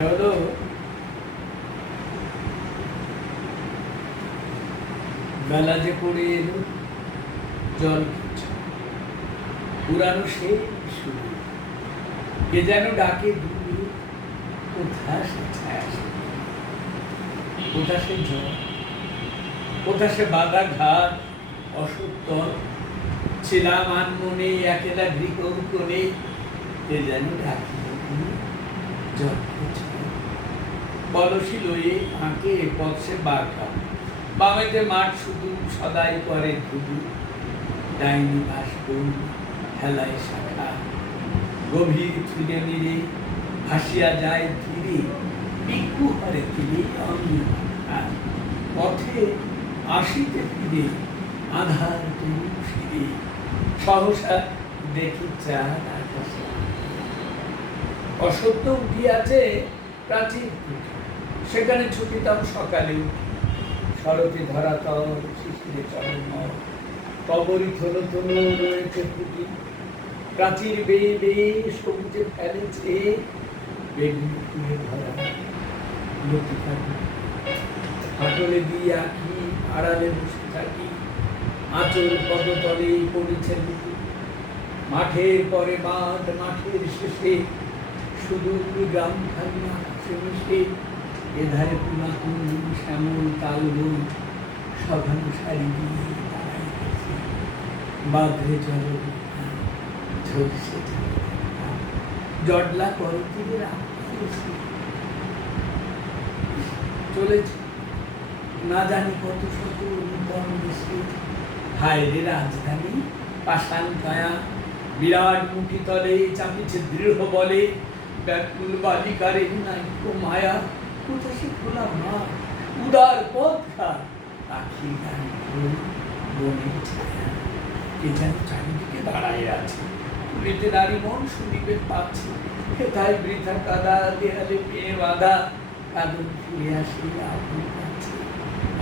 হলো যে পড়ে এলো জল পুরানো সে শুরু। কে যেন ডাকে কোথা সে কোথা সে কোথা সে বাধা ছিলাম একেলা গৃহ কে যেন ডাকে জল? কিছু বলসি লয়ে আঁকে পথে বাঁকা বামেতে মাঠ শুধু সদাই করে ধুধু ডাইনি ভাসবন হেলায় শাখা। গভীর ফিরে নিরে ভাসিয়া যায় ধীরে পিকু হরে ফিরে অন্য পথে আসিতে ফিরে আধার তরু ফিরে, সহসা দেখি চাঁদ আকাশে। অসত্য উঠিয়াছে প্রাচীন পুঁথি। সেখানে ছুটিতাম সকালে উঠি। শরতে ধরাতল শিশিরে চরণ কবরী থলো থলো রয়েছে ফুটি প্রাচীর বেয়ে বেয়ে সবুজে ফেলেছে বেগুন ফুলে ধরা লতি থাকি হাটলে দিয়ে আঁকি, আড়ালে বসে থাকি। আঁচল পদতলে পড়েছে লুকু মাঠের পরে মাঠ মাঠের শেষে শুধু গ্রাম খালি আকাশে মিশে? এধারে পুনাকুন শ্যামল তালবন সঘন শাড়ি দিয়ে বাঁধে চল ঝলসে জটলা করে তীরে রাখতেছি চলেছে। না জানি কত শত নূতন দেশে হায়রে রাজধানী, পাষাণ কায়া, বিরাট মুঠি তলে চাপিছে দৃঢ় বলে। ব্যাকুল বালিকারে নাইকো মায়া খোলা মা উদার পথ ঘাট আখি গান বনে ছায়া, কে যেন চারিদিকে দাঁড়ায় আছে। নারী মন শুনিবে পাচ্ছে হেথায় বৃথা কাদা, দেয়ালে পেয়ে বাঁধা কাদন ফিরে আসি আপনি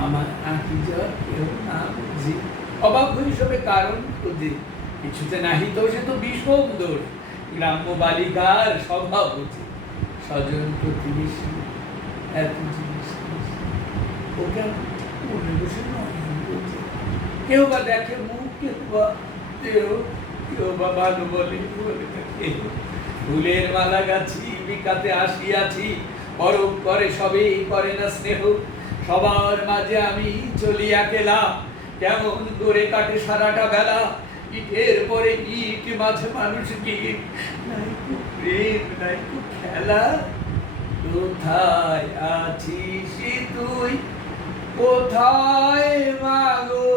আমার আঁকি যাওয়ার কেউ না বুঝি, অবাক হিসেবে কারণ খুঁজে। কিছুতে নাহি তো, সে তো বিষম দোষ। গ্রাম্য বালিকার স্বভাব হচ্ছে স্বজন প্রতিবেশী এত জিনিস ওকে মনে বসে কেউ বা দেখে মুখ, কেউ বা দেহ, কেউ বা ভালো বলে ফুলের মালা গাছি, বিকাতে আসিয়াছি। পরম করে সবেই করে না স্নেহ। সবার মাঝে আমি চলি একেলা কেমন করে কাটে সারাটা বেলা। ইটের পরে ইট মাঝে মানুষ কি নাই কো প্রেম, নাই কো খেলা। কোথায় আছিস তুই? কোথায় মাগো?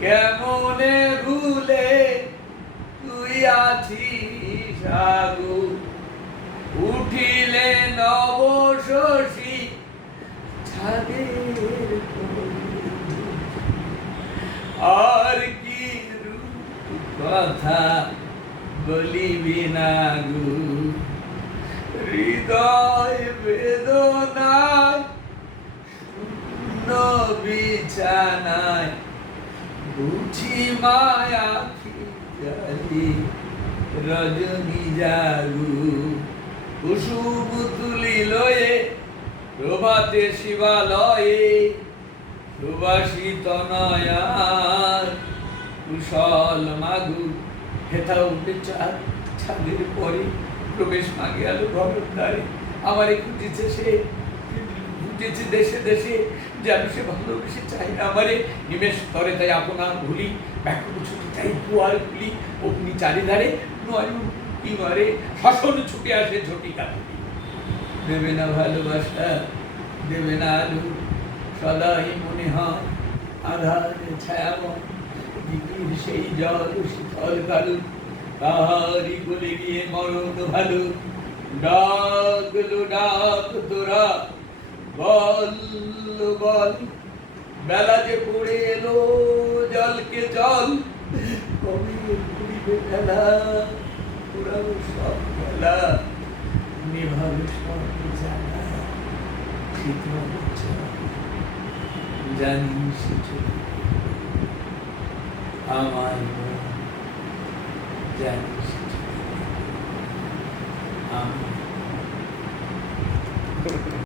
কেমনে ভুলে তুই আছিস আগো? উঠিলে নব শশী ছাদের আর কি কথা বলিবি না গো? হৃদয় বেদনায় বিছানায় বুঝি মায়া জালি রজনী জাগু কুসুম তুলি লয়ে, প্রভাতে শিবালয়ে, সুবাসিত নয়ার, কুশল মাগু হেথা উঠে চাঁদ ছাদের পরে প্রবেশ মাগিয়ালো দ্বারে। আমারে খুঁজেছে সে খুঁজেছে দেশে দেশে, যেন সে ভালোবেসে চাই না আমারে। নিমেষ করে তাই আপনার ভুলি, ব্যাকুল ছুটি তাই দুয়ার খুলি, অগ্নি চারিধারে নয় কি মারে শাসন ছুটে আসে ঝটি কাটুটি দেবে না ভালোবাসা, দেবে না আলু, সদাই মনে হয় আধার দিদির সেই জল শীতল কালু তাহারি গলে গিয়ে মরণ ভালো। ডাকলো ডাক তোরা। বল বল। বেলা যে পড়ে এলো, জলকে জল। কবে বেলা পুরানো সব বেলা নিভাবে সব জানা জানি সে আমার মন জানি সে চলে আমি